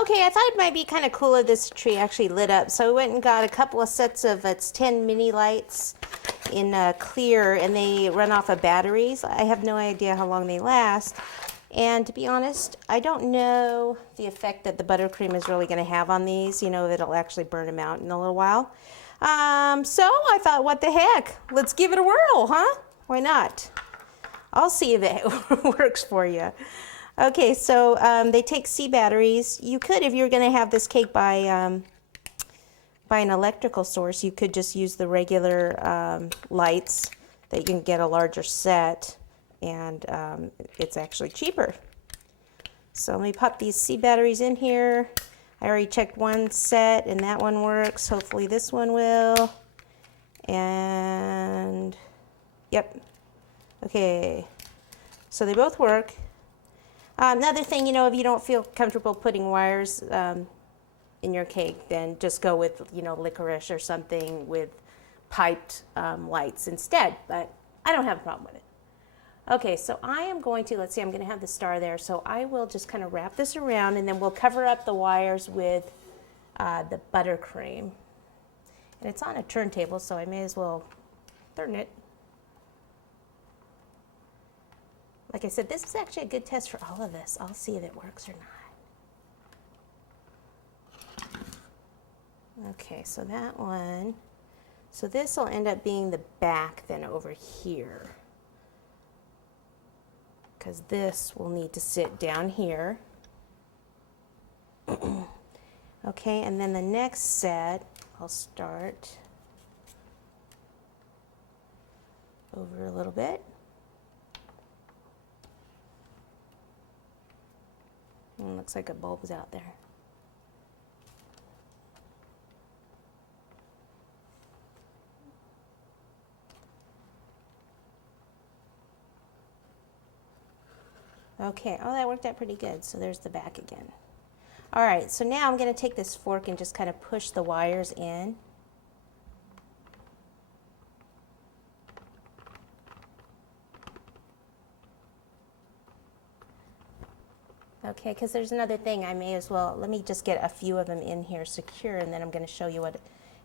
Okay, I thought it might be kind of cool if this tree actually lit up. So we went and got a couple of sets of its 10 mini lights in clear, and they run off of batteries. I have no idea how long they last. And to be honest, I don't know the effect that the buttercream is really going to have on these. You know, it'll actually burn them out in a little while. So I thought, what the heck? Let's give it a whirl, huh? Why not? I'll see if it works for you. Okay, so they take C batteries. You could, if you're going to have this cake by an electrical source, you could just use the regular lights that you can get a larger set, and it's actually cheaper. So let me pop these C batteries in here. I already checked one set, and that one works. Hopefully this one will. And, yep. Okay, so they both work. Another thing, you know, if you don't feel comfortable putting wires in your cake, then just go with, you know, licorice or something with piped lights instead. But I don't have a problem with it. Okay, so I am going to, let's see, I'm going to have the star there. So I will just kind of wrap this around, and then we'll cover up the wires with the buttercream. And it's on a turntable, so I may as well turn it. Like I said, this is actually a good test for all of this. I'll see if it works or not. Okay, so that one. So this will end up being the back then over here, because this will need to sit down here. Okay, and then the next set, I'll start over a little bit. And it looks like a bulb's out there. Okay, oh, that worked out pretty good. So there's the back again. All right, so now I'm going to take this fork and just kind of push the wires in. Okay, because there's another thing, I may as well, let me just get a few of them in here secure, and then I'm going to show you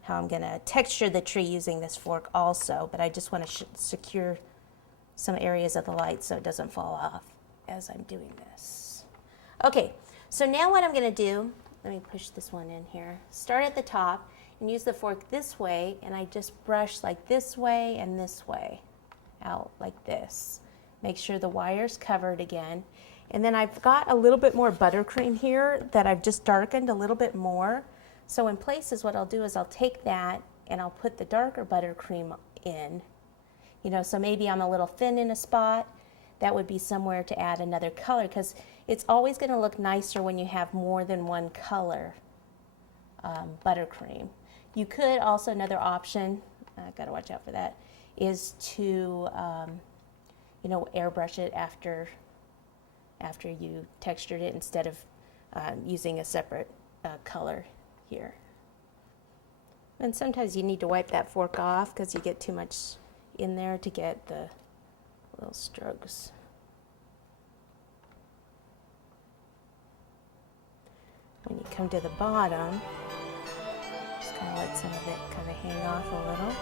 how I'm going to texture the tree using this fork also, but I just want to secure some areas of the light so it doesn't fall off as I'm doing this. Okay, so now what I'm going to do, let me push this one in here, start at the top and use the fork this way, and I just brush like this way and this way, out like this. Make sure the wire's covered again. And then I've got a little bit more buttercream here that I've just darkened a little bit more. So in places what I'll do is I'll take that and I'll put the darker buttercream in. You know, so maybe I'm a little thin in a spot. That would be somewhere to add another color, because it's always going to look nicer when you have more than one color buttercream. You could also, another option, I've got to watch out for that, is to, you know, airbrush it after you textured it instead of using a separate color here. And sometimes you need to wipe that fork off because you get too much in there to get the little strokes. When you come to the bottom, just kind of let some of it kind of hang off a little.